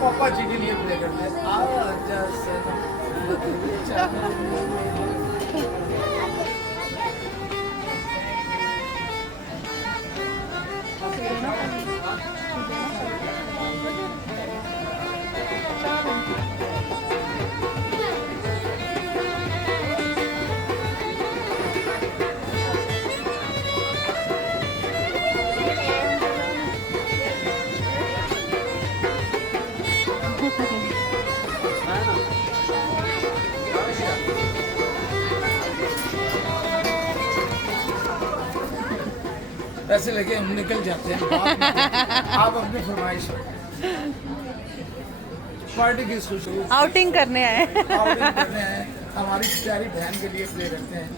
पापा जी के लिए प्ले करते हैं। आजा सनम, पैसे लेके हम निकल जाते हैं बाद में। आप अपनी फरमाइश पार्टी की खुशी आउटिंग करने आए आउटिंग करने हैं, हमारी प्यारी बहन के लिए प्ले करते हैं।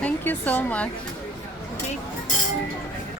Thank you so much.